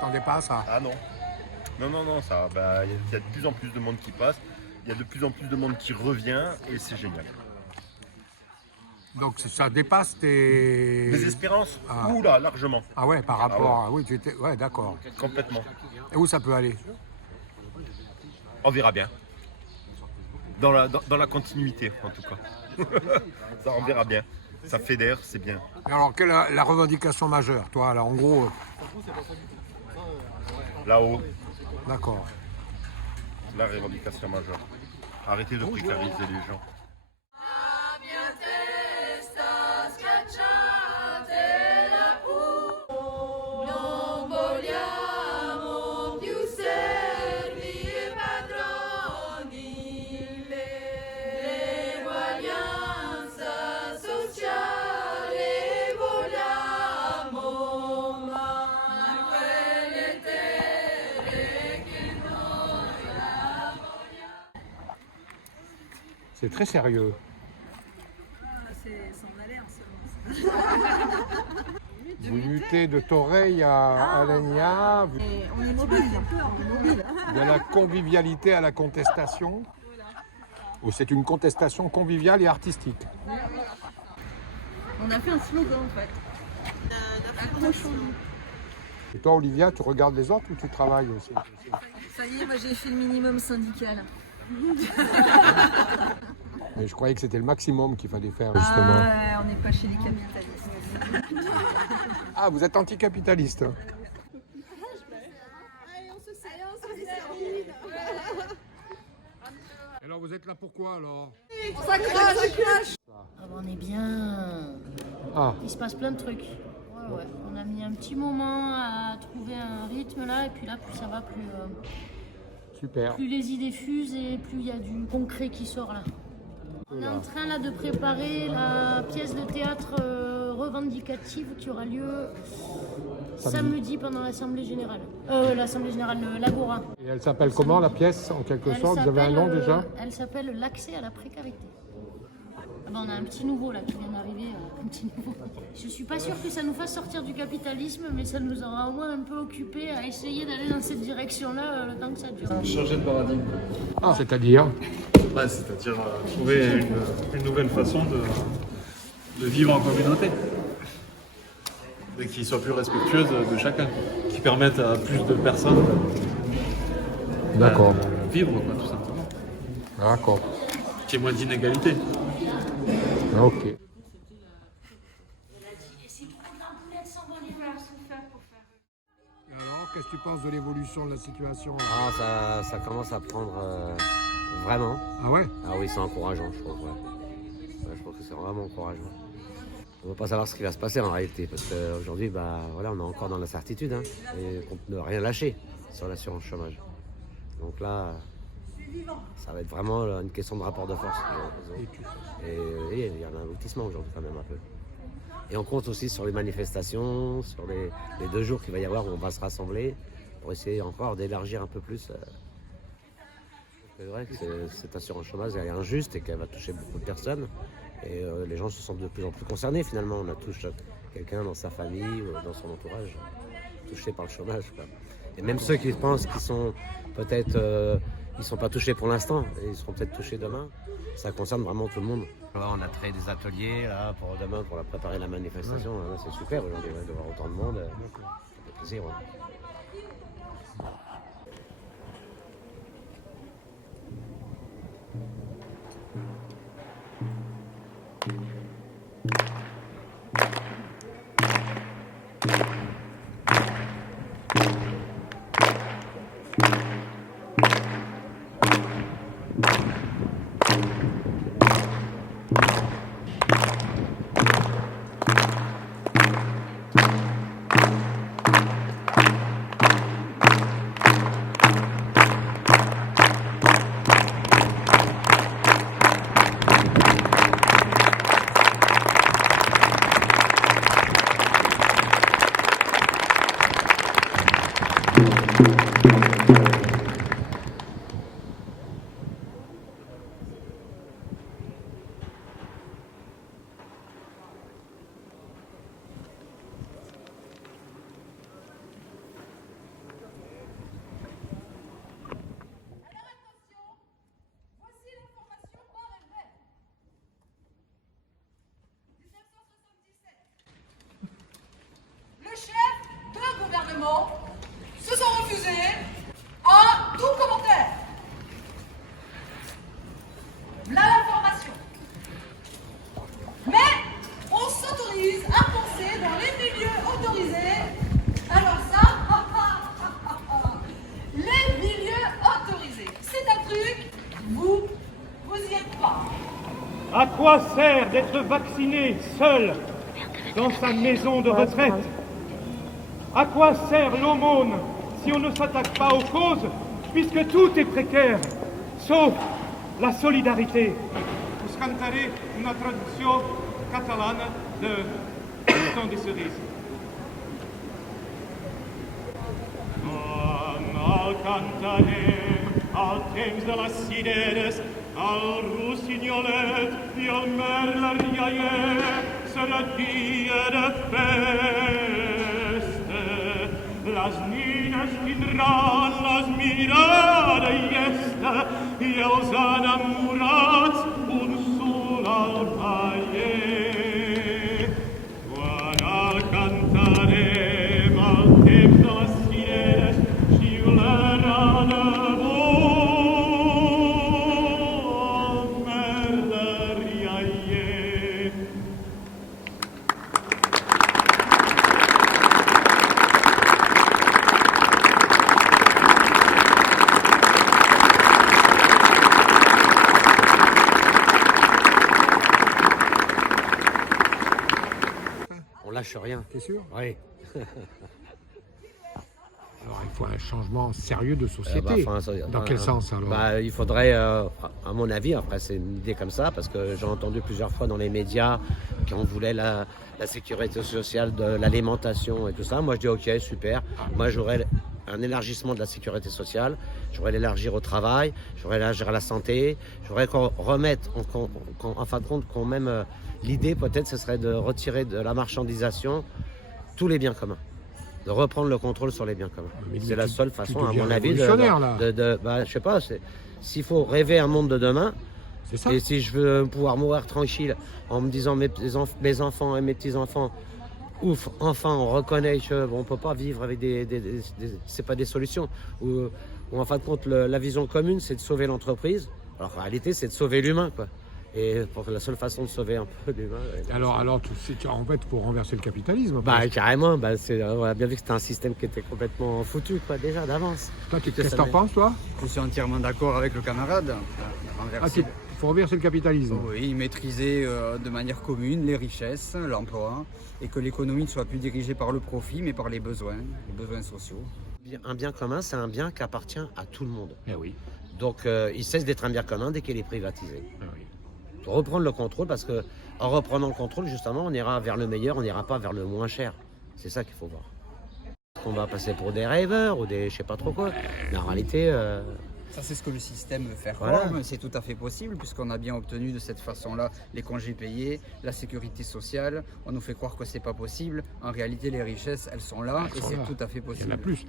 t'attendais pas à ça? Ah non. Non, ça, bah, il y a de plus en plus de monde qui passe, il y a de plus en plus de monde qui revient et c'est génial. Donc ça dépasse tes... Les espérances, Ah. oula, largement, Ah ouais, par rapport à... Oui, tu étais... Ouais, d'accord. complètement. Et où ça peut aller? On verra bien. Dans la continuité, en tout cas. Ça, on verra bien. Ça fédère, c'est bien. Et alors, quelle est la revendication majeure, toi, là, en gros? Là-haut, D'accord. la revendication majeure. Arrêtez de précariser les gens. C'est très sérieux. C'est en alerte seulement. Vous mutez de Toreil à Alenia, On est mobile. de la convivialité à la contestation. Ou c'est une contestation conviviale et artistique? On a fait un slogan en fait. Accrochons-nous. Et toi, Olivia, tu regardes les autres ou tu travailles aussi? Ça y est, moi j'ai fait le minimum syndical. Mais je croyais que c'était le maximum qu'il fallait faire, justement. Ah, on n'est pas chez les capitalistes. Ah, vous êtes anticapitaliste? Alors, vous êtes là pourquoi, alors? Ah bah on est bien. Ah, Il se passe plein de trucs. Ouais. On a mis un petit moment à trouver un rythme là, et puis là, plus ça va, super. plus les idées fusent et plus il y a du concret qui sort là. On est en train là de préparer la pièce de théâtre revendicative qui aura lieu samedi pendant l'Assemblée Générale. L'Agora. Et elle s'appelle comment, la pièce, en quelque Elle sorte? Vous avez un nom s'appelle, déjà? Elle s'appelle L'accès à la précarité. Ah bah, on a un petit nouveau là qui vient d'arriver, un petit nouveau. Je suis pas sûre que ça nous fasse sortir du capitalisme, mais ça nous aura au moins un peu occupé à essayer d'aller dans cette direction-là le temps que ça dure. Changer de paradigme. Ah, c'est-à-dire? Ouais, c'est-à-dire trouver une nouvelle façon de vivre en communauté. Et qui soit plus respectueuse de chacun. Qui permette à plus de personnes D'accord. de vivre, quoi, tout simplement. D'accord. Qu'il y ait moins d'inégalités. Ok. Et alors, qu'est-ce que tu penses de l'évolution de la situation? Ah, ça commence à prendre vraiment. Ah ouais? Ah oui, c'est encourageant, je trouve. Ouais, je trouve que c'est vraiment encourageant. On ne va pas savoir ce qui va se passer en réalité, parce qu'aujourd'hui, voilà, on est encore dans l'incertitude, hein, et on ne peut rien lâcher sur l'assurance chômage. Donc là, ça va être vraiment une question de rapport de force. Et il y a un aboutissement aujourd'hui quand même un peu. Et on compte aussi sur les manifestations, sur les 2 jours qu'il va y avoir où on va se rassembler pour essayer encore d'élargir un peu plus. C'est vrai que cette assurance chômage elle est injuste et qu'elle va toucher beaucoup de personnes. Et les gens se sentent de plus en plus concernés finalement. On a tous quelqu'un dans sa famille ou dans son entourage touché par le chômage, quoi. Et même ceux qui pensent qu'ils sont peut-être... ils ne sont pas touchés pour l'instant, ils seront peut-être touchés demain. Ça concerne vraiment tout le monde. Alors, on a créé des ateliers là, pour demain pour préparer la manifestation. Là, c'est super aujourd'hui de voir autant de monde. Ça fait plaisir. Ouais. quoi sert d'être vacciné seul dans sa maison de retraite? À quoi sert l'aumône si on ne s'attaque pas aux causes, puisque tout est précaire, sauf la solidarité? Vous cantarez une traduction catalane de Le Temps des Cerises. Al cantarem al temps de les cireres, al rossignolet i al merlarialler serà dia de festa. Les nines tindran les mirades llesta i els enamorats un sol al paller. Quan al cantarem al temps de les cireres xiularà de bon merlarialler. On lâche rien. T'es sûr? Oui. Alors il faut un changement sérieux de société. Dans quel sens alors? Il faudrait, à mon avis, après c'est une idée comme ça, parce que j'ai entendu plusieurs fois dans les médias qu'on voulait la sécurité sociale, de l'alimentation et tout ça. Moi je dis ok, super. Moi j'aurais un élargissement de la sécurité sociale, j'aurais l'élargir au travail, j'aurais l'élargir à la santé, j'aurais qu'on remette, en fin de compte, qu'on même l'idée peut-être ce serait de retirer de la marchandisation tous les biens communs. De reprendre le contrôle sur les biens communs. C'est la seule façon, à mon avis, je sais pas, s'il faut rêver un monde de demain, c'est ça. Et si je veux pouvoir mourir tranquille en me disant mes enfants et mes petits-enfants, ouf, enfin on reconnaît qu'on ne peut pas vivre avec c'est pas des solutions. Ou en fin de compte, la vision commune, c'est de sauver l'entreprise. Alors en réalité, c'est de sauver l'humain, quoi. Et pour la seule façon de sauver un peu l'humain. Alors en fait, pour renverser le capitalisme. Carrément, on a bien vu que c'était un système qui était complètement foutu, quoi, déjà d'avance. Toi, qu'est-ce que t'en penses, toi? Je suis entièrement d'accord avec le camarade. Il faut renverser le capitalisme. Oui, maîtriser de manière commune les richesses, l'emploi, et que l'économie ne soit plus dirigée par le profit, mais par les besoins sociaux. Un bien commun, c'est un bien qui appartient à tout le monde. Eh oui. Donc, il cesse d'être un bien commun dès qu'il est privatisé. Eh oui. Faut reprendre le contrôle, parce que en reprenant le contrôle, justement, on ira vers le meilleur, on n'ira pas vers le moins cher. C'est ça qu'il faut voir. On va passer pour des rêveurs ou des je sais pas trop quoi. Mais en réalité... Ça, c'est ce que le système veut faire Voilà. croire, mais c'est tout à fait possible, puisqu'on a bien obtenu de cette façon-là les congés payés, la sécurité sociale. On nous fait croire que c'est pas possible. En réalité, les richesses, elles sont là, et c'est tout à fait possible. Il y en a plus.